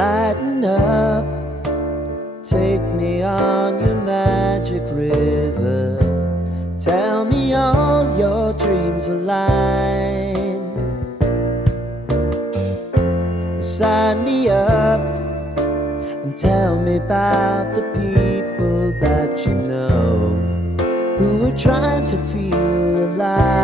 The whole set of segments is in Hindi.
Lighten up, take me on your magic river. Tell me all your dreams align. Sign me up and tell me about the people that you know who are trying to feel alive.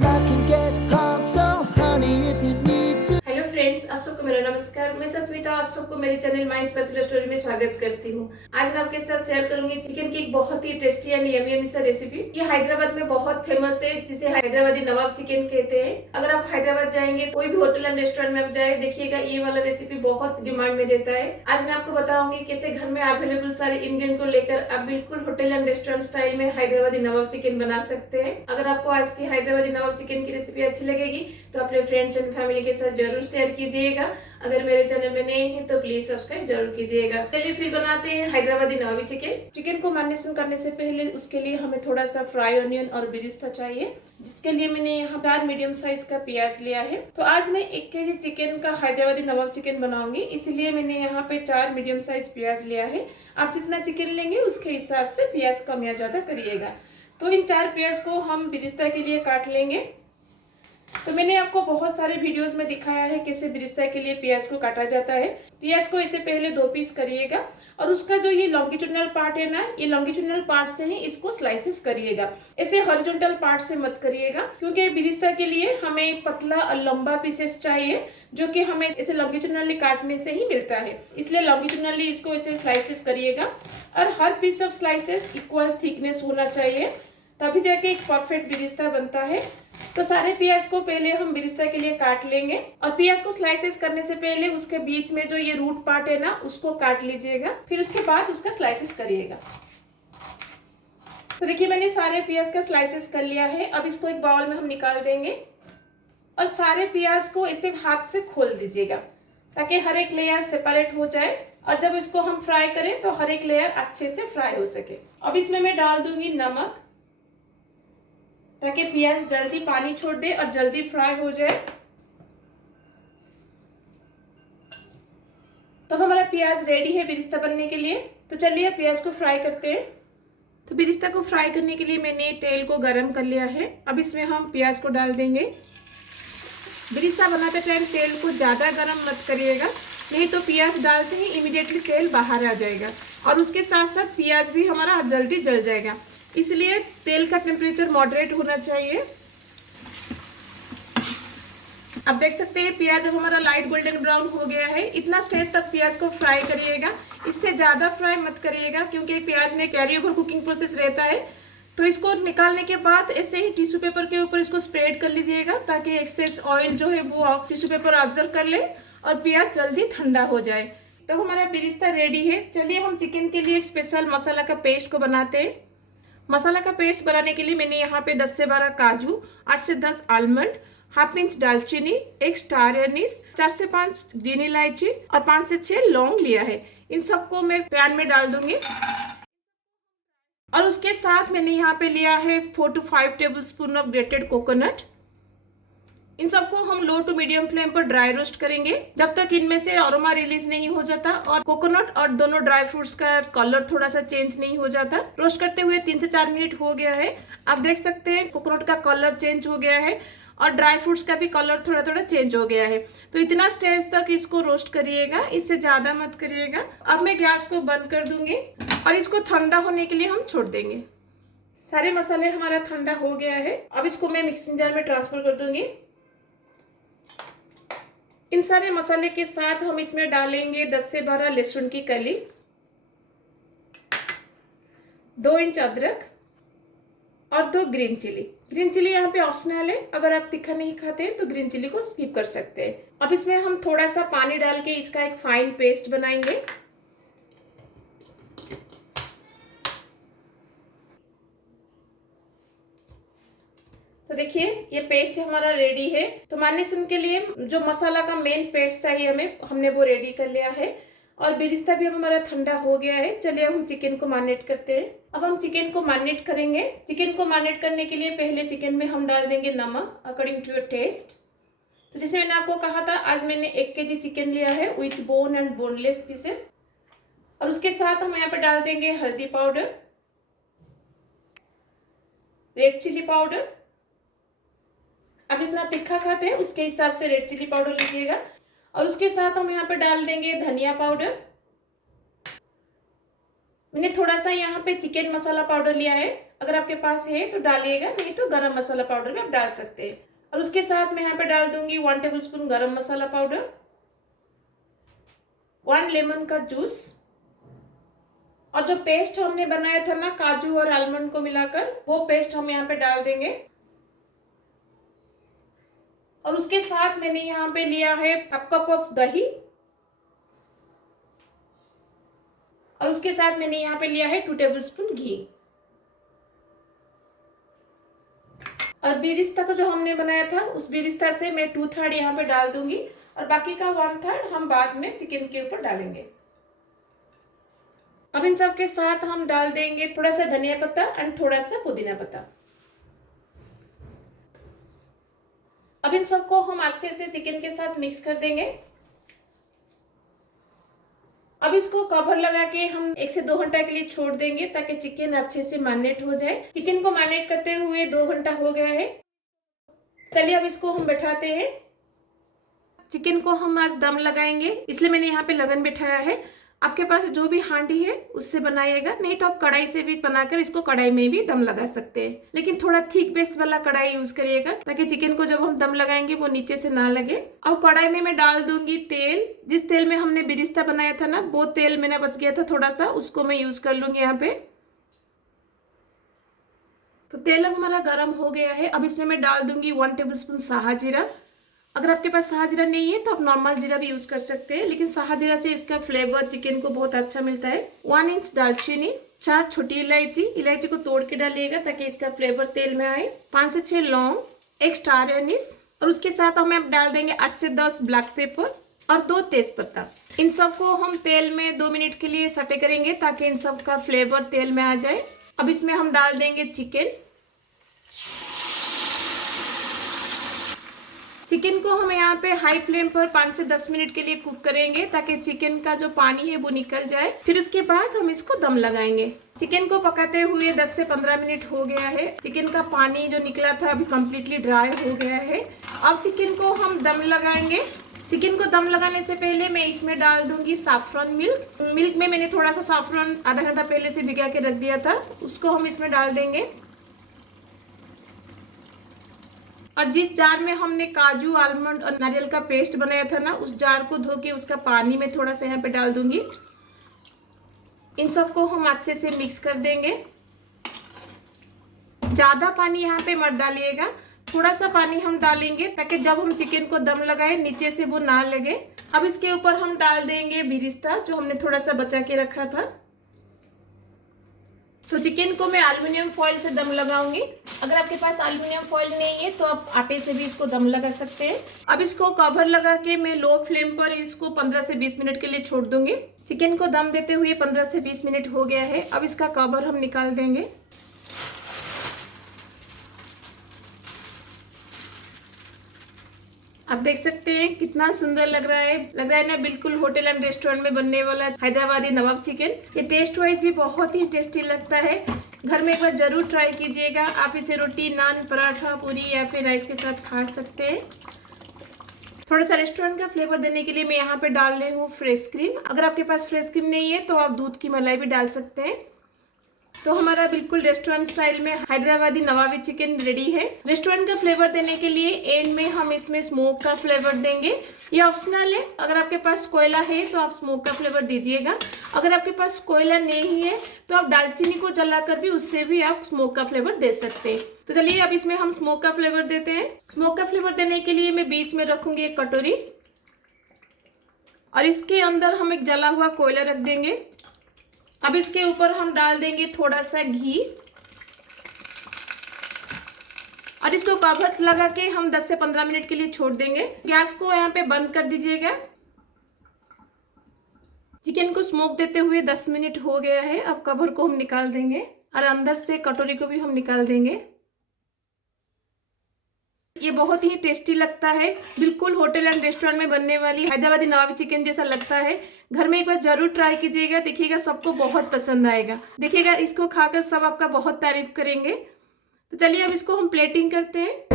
Life can get hard, so honey, if you need to. Hello friends, आप सबको मेरा नमस्कार। मैं सस्मिता आप सबको मेरे चैनल माय स्पेशल स्टोरी में स्वागत करती हूँ। आज मैं आपके साथ शेयर करूंगी चिकन की एक बहुत ही टेस्टी एंड यमी सा रेसिपी। ये हैदराबाद में बहुत फेमस है, जिसे हैदराबादी नवाब चिकन कहते हैं। अगर आप हैदराबाद जाएंगे, कोई भी होटल एंड रेस्टोरेंट में आप जाए, देखिएगा ये वाला रेसिपी बहुत डिमांड में रहता है। आज मैं आपको बताऊंगी कैसे घर में अवेलेबल सारे इंग्रेडिएंट को लेकर आप बिल्कुल होटल एंड रेस्टोरेंट स्टाइल में हैदराबादी नवाब चिकन बना सकते हैं। अगर आपको आज की हैदराबादी नवाब चिकन की रेसिपी अच्छी लगेगी तो अपने फ्रेंड्स एंड फैमिली के साथ जरूर शेयर कीजिएगा। अगर मेरे चैनल में नए हैं तो प्लीज सब्सक्राइब जरूर कीजिएगा। चलिए फिर बनाते हैं हैदराबादी नवाबी चिकन। चिकन को मैरिनेशन करने से पहले उसके लिए हमें थोड़ा सा फ्राई ऑनियन और बिरिस्ता चाहिए, जिसके लिए मैंने यहाँ 4 मीडियम साइज का प्याज लिया है। तो आज मैं 1 केजी चिकन का हैदराबादी नवाब चिकन बनाऊंगी, इसलिए मैंने यहाँ पे 4 मीडियम साइज प्याज लिया है। आप जितना चिकन लेंगे उसके हिसाब से प्याज कम या ज्यादा करिएगा। तो इन 4 प्याज को हम बिरिस्ता के लिए काट लेंगे। तो मैंने आपको बहुत सारे वीडियोस में दिखाया है कैसे बिरिस्ता के लिए प्याज को काटा जाता है। प्याज को इसे पहले 2 पीस करिएगा और उसका जो ये लॉन्गिट्यूडनल पार्ट है ना, ये लॉन्गिट्यूडनल पार्ट से ही इसको स्लाइसेस करिएगा। ऐसे हॉरिजॉन्टल पार्ट से मत करिएगा, क्योंकि बिरिस्ता के लिए हमें पतला और लंबा पीसेस चाहिए, जो कि हमें इसे लॉन्गिट्यूडनली काटने से ही मिलता है। इसलिए लॉन्गिट्यूडनली इसको ऐसे स्लाइसेस करिएगा और हर piece of slices equal thickness होना चाहिए, तभी जाके एक परफेक्ट बिरिस्ता बनता है। तो सारे प्याज को पहले हम बिरिस्ता के लिए काट लेंगे और प्याज को स्लाइसेस करने से पहले उसके बीच में जो ये रूट पार्ट है ना, उसको काट लीजिएगा, फिर उसके बाद उसका स्लाइसेस करिएगा। तो देखिए मैंने सारे प्याज का स्लाइसेस कर लिया है। अब इसको एक बाउल में हम निकाल देंगे और सारे प्याज को इसे हाथ से खोल दीजिएगा ताकि हर एक लेयर सेपरेट हो जाए, और जब इसको हम फ्राई करें तो हर एक लेयर अच्छे से फ्राई हो सके। अब इसमें मैं डाल दूंगी नमक, ताकि प्याज जल्दी पानी छोड़ दे और जल्दी फ्राई हो जाए। तो अब हमारा प्याज रेडी है बिरिस्ता बनने के लिए। तो चलिए प्याज को फ्राई करते हैं। तो बिरिस्ता को फ्राई करने के लिए मैंने तेल को गरम कर लिया है। अब इसमें हम प्याज को डाल देंगे। बिरिस्ता बनाते टाइम तेल को ज़्यादा गरम मत करिएगा, नहीं तो प्याज डालते ही इमीडिएटली तेल बाहर आ जाएगा और उसके साथ साथ प्याज भी हमारा जल्दी जल जाएगा। इसलिए तेल का टेम्परेचर मॉडरेट होना चाहिए। अब देख सकते हैं प्याज अब हमारा लाइट गोल्डन ब्राउन हो गया है। इतना स्टेज तक प्याज को फ्राई करिएगा, इससे ज़्यादा फ्राई मत करिएगा, क्योंकि प्याज में कैरी ओवर कुकिंग प्रोसेस रहता है। तो इसको निकालने के बाद ऐसे ही टिश्यू पेपर के ऊपर इसको स्प्रेड कर लीजिएगा, ताकि एक्सेस ऑयल जो है वो टिश्यू पेपर ऑब्जर्व कर ले और प्याज जल्दी ठंडा हो जाए। तो हमारा बिरिस्ता रेडी है। चलिए हम चिकन के लिए एक स्पेशल मसाला का पेस्ट को बनाते हैं। मसाला का पेस्ट बनाने के लिए मैंने यहाँ पे 10 से 12 काजू, 8 से 10 आलमंड, हाफ इंच दालचीनी, 1 स्टार एनिस, 4 से 5 ग्रीन इलायची और 5 से 6 लौंग लिया है। इन सबको मैं पैन में डाल दूंगी और उसके साथ मैंने यहाँ पे लिया है 4 to 5 tablespoon of grated coconut. इन सबको हम लो टू मीडियम फ्लेम पर ड्राई रोस्ट करेंगे, जब तक इनमें से अरोमा रिलीज नहीं हो जाता और कोकोनट और दोनों ड्राई फ्रूट्स का कलर थोड़ा सा चेंज नहीं हो जाता। रोस्ट करते हुए 3 से 4 मिनट हो गया है। आप देख सकते हैं कोकोनट का कलर चेंज हो गया है और ड्राई फ्रूट्स का भी कलर थोड़ा थोड़ा चेंज हो गया है। तो इतना स्टेज तक इसको रोस्ट करिएगा, इससे ज़्यादा मत करिएगा। अब मैं गैस को बंद कर दूंगी और इसको ठंडा होने के लिए हम छोड़ देंगे। सारे मसाले हमारा ठंडा हो गया है। अब इसको मैं मिक्सिंग जार में ट्रांसफर कर दूंगी। इन सारे मसाले के साथ हम इसमें डालेंगे 10 से 12 लहसुन की कली, 2 इंच अदरक और 2 ग्रीन चिली। ग्रीन चिली यहाँ पे ऑप्शनल है, अगर आप तीखा नहीं खाते हैं तो ग्रीन चिली को स्किप कर सकते हैं। अब इसमें हम थोड़ा सा पानी डाल के इसका एक फाइन पेस्ट बनाएंगे। तो देखिए ये पेस्ट हमारा रेडी है। तो मैरिनेशन के लिए जो मसाला का मेन पेस्ट चाहिए हमें, हमने वो रेडी कर लिया है। और बेरिस्ता भी अब हमारा ठंडा हो गया है। चलिए अब हम चिकन को मैरिनेट करते हैं। अब हम चिकन को मैरिनेट करेंगे। चिकन को मैरिनेट करने के लिए पहले चिकन में हम डाल देंगे नमक अकॉर्डिंग टू योर टेस्ट। तो जैसे मैंने आपको कहा था, आज मैंने 1 केजी चिकन लिया है with bone and boneless pieces. और उसके साथ हम यहाँ पे डाल देंगे हल्दी पाउडर, रेड चिली पाउडर। आप जितना तीखा खाते हैं उसके हिसाब से रेड चिली पाउडर लीजिएगा। और उसके साथ हम यहाँ पे डाल देंगे धनिया पाउडर। मैंने थोड़ा सा यहाँ पे चिकन मसाला पाउडर लिया है, अगर आपके पास है तो डालिएगा, नहीं तो गरम मसाला पाउडर भी आप डाल सकते हैं। और उसके साथ मैं यहाँ पे डाल दूंगी 1 टेबलस्पून गरम मसाला पाउडर, 1 लेमन का जूस, और जो पेस्ट हमने बनाया था ना काजू और आलमंड को मिलाकर, वो पेस्ट हम यहाँ पे डाल देंगे। और उसके साथ मैंने यहाँ पे लिया है 1 कप ऑफ दही। और उसके साथ मैंने यहाँ पे लिया है 2 टेबलस्पून घी। और बेरिस्ता को जो हमने बनाया था उस बेरिस्ता से मैं 2/3 यहाँ पे डाल दूंगी और बाकी का 1/3 हम बाद में चिकन के ऊपर डालेंगे। अब इन सब के साथ हम डाल देंगे थोड़ा सा धनिया पत्ता एंड थोड़ा सा पुदीना पत्ता। अब इन सबको हम अच्छे से चिकन के साथ मिक्स कर देंगे। अब इसको कवर लगा के हम 1 से 2 घंटा के लिए छोड़ देंगे ताकि चिकन अच्छे से मैरिनेट हो जाए। चिकन को मैरिनेट करते हुए 2 घंटा हो गया है। चलिए अब इसको हम बैठाते हैं। चिकन को हम आज दम लगाएंगे, इसलिए मैंने यहाँ पे लगन बिठाया है। आपके पास जो भी हांडी है उससे बनाइएगा, नहीं तो आप कढ़ाई से भी बनाकर इसको कढ़ाई में भी दम लगा सकते हैं, लेकिन थोड़ा थिक बेस वाला कढ़ाई यूज करिएगा ताकि चिकन को जब हम दम लगाएंगे वो नीचे से ना लगे। अब कढ़ाई में मैं डाल दूंगी तेल। जिस तेल में हमने बेरिस्ता बनाया था ना, वो तेल मेरा बच गया था थोड़ा सा, उसको मैं यूज कर लूंगी यहाँ पे। तो तेल अब हमारा गर्म हो गया है। अब इसमें मैं डाल दूंगी 1 टेबलस्पून साहा जीरा। अगर आपके पास साहा जीरा नहीं है तो आप नॉर्मल जीरा भी यूज कर सकते हैं, लेकिन साहा जीरा से इसका फ्लेवर चिकन को बहुत अच्छा मिलता है। 1 इंच दालचीनी, 4 छोटी इलायची, इलायची को तोड़ के डालिएगा ताकि इसका फ्लेवर तेल में आए। 5 से 6 लौंग, 1 स्टार एनिस, और उसके साथ हम डाल देंगे 8 से 10 ब्लैक पेपर और 2 तेज पत्ता। इन सबको हम तेल में 2 मिनट के लिए सटे करेंगे ताकि इन सब का फ्लेवर तेल में आ जाए। अब इसमें हम डाल देंगे चिकन। चिकन को हम यहाँ पे हाई फ्लेम पर 5 से 10 मिनट के लिए कुक करेंगे ताकि चिकन का जो पानी है वो निकल जाए। फिर उसके बाद हम इसको दम लगाएंगे। चिकन को पकाते हुए 10 से 15 मिनट हो गया है। चिकन का पानी जो निकला था अभी कम्प्लीटली ड्राई हो गया है। अब चिकन को हम दम लगाएंगे। चिकन को दम लगाने से पहले मैं इसमें डाल दूंगी साफ्रॉन मिल्क। मिल्क में मैंने थोड़ा सा साफ्रॉन आधा घंटा पहले से भिगा के रख दिया था, उसको हम इसमें डाल देंगे। और जिस जार में हमने काजू आलमंड और नारियल का पेस्ट बनाया था ना, उस जार को धो के उसका पानी में थोड़ा सा यहाँ पे डाल दूंगी। इन सबको हम अच्छे से मिक्स कर देंगे। ज्यादा पानी यहाँ पे मत डालिएगा, थोड़ा सा पानी हम डालेंगे ताकि जब हम चिकन को दम लगाए नीचे से वो ना लगे। अब इसके ऊपर हम डाल देंगे बेरिस्ता जो हमने थोड़ा सा बचा के रखा था। तो चिकन को मैं एल्युमिनियम फॉइल से दम लगाऊंगी। अगर आपके पास एल्युमिनियम फॉइल नहीं है तो आप आटे से भी इसको दम लगा सकते हैं। अब इसको कवर लगा के मैं लो फ्लेम पर इसको 15 से 20 मिनट के लिए छोड़ दूंगी। चिकन को दम देते हुए 15 से 20 मिनट हो गया है। अब इसका कवर हम निकाल देंगे। आप देख सकते हैं कितना सुंदर लग रहा है ना, बिल्कुल होटल एंड रेस्टोरेंट में बनने वाला हैदराबादी नवाब चिकन। ये टेस्ट वाइज भी बहुत ही टेस्टी लगता है। घर में एक बार जरूर ट्राई कीजिएगा। आप इसे रोटी, नान, पराठा, पूरी या फिर राइस के साथ खा सकते हैं। थोड़ा सा रेस्टोरेंट का फ्लेवर देने के लिए मैं यहाँ पे डाल रही हूँ फ्रेश क्रीम। अगर आपके पास फ्रेश क्रीम नहीं है तो आप दूध की मलाई भी डाल सकते हैं। तो हमारा बिल्कुल रेस्टोरेंट स्टाइल में हैदराबादी नवाबी चिकन रेडी है। रेस्टोरेंट का फ्लेवर देने के लिए एंड में हम इसमें स्मोक का फ्लेवर देंगे। ये ऑप्शनल है, अगर आपके पास कोयला है तो आप स्मोक का फ्लेवर दीजिएगा। अगर आपके पास कोयला नहीं है तो आप दालचीनी को जलाकर भी उससे भी आप स्मोक का फ्लेवर दे सकते हैं। तो चलिए अब इसमें हम स्मोक का फ्लेवर देते हैं। स्मोक का फ्लेवर देने के लिए मैं बीच में रखूंगी एक कटोरी और इसके अंदर हम एक जला हुआ कोयला रख देंगे। अब इसके ऊपर हम डाल देंगे थोड़ा सा घी और इसको कवर लगा के हम 10 से 15 मिनट के लिए छोड़ देंगे। गैस को यहाँ पे बंद कर दीजिएगा। चिकन को स्मोक देते हुए 10 मिनट हो गया है। अब कवर को हम निकाल देंगे और अंदर से कटोरी को भी हम निकाल देंगे। ये बहुत ही टेस्टी लगता है, बिल्कुल होटल एंड रेस्टोरेंट में बनने वाली हैदराबादी नवाबी चिकन जैसा लगता है। घर में एक बार जरूर ट्राई कीजिएगा, देखिएगा सबको बहुत पसंद आएगा। देखिएगा इसको खाकर सब आपका बहुत तारीफ करेंगे। तो चलिए अब इसको हम प्लेटिंग करते हैं।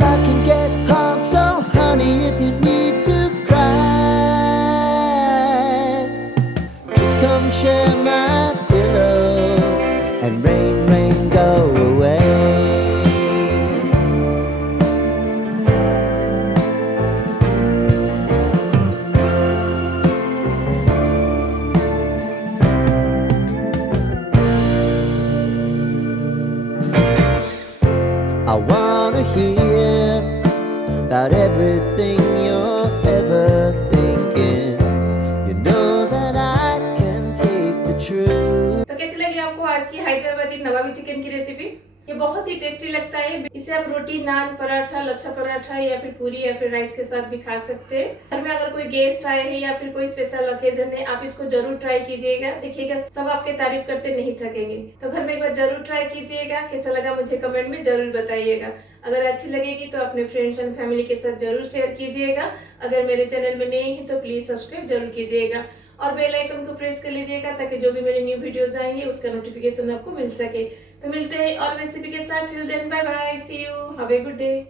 Life can get hard, so honey, if you need to cry, just come share my pillow and rain, rain, go away. I wanna hear about everything you're ever thinking. You know that I can take the truth. तो कैसी लगी आपको आज की हैदराबादी नवाबी चिकन की रेसिपी? ये बहुत ही टेस्टी लगता है। इसे आप रोटी, नान, पराठा, लच्छा पराठा या फिर पूरी या फिर राइस के साथ भी खा सकते हैं। घर में अगर कोई गेस्ट आए हैं या फिर कोई स्पेशल ओकेजन है, आप इसको जरूर ट्राई कीजिएगा। देखिएगा सब आपके तारीफ करते नहीं थकेंगे। तो घर में एक बार जरूर ट्राई कीजिएगा। कैसा लगा मुझे कमेंट में जरूर बताइएगा। अगर अच्छी लगेगी तो अपने फ्रेंड्स एंड फैमिली के साथ जरूर शेयर कीजिएगा। अगर मेरे चैनल में नए हैं तो प्लीज सब्सक्राइब जरूर कीजिएगा और बेल आइकन को प्रेस कर लीजिएगा ताकि जो भी मेरे न्यू वीडियोस आएंगे उसका नोटिफिकेशन आपको मिल सके। तो मिलते हैं और रेसिपी के साथ। Till then bye bye, see you, have a good day.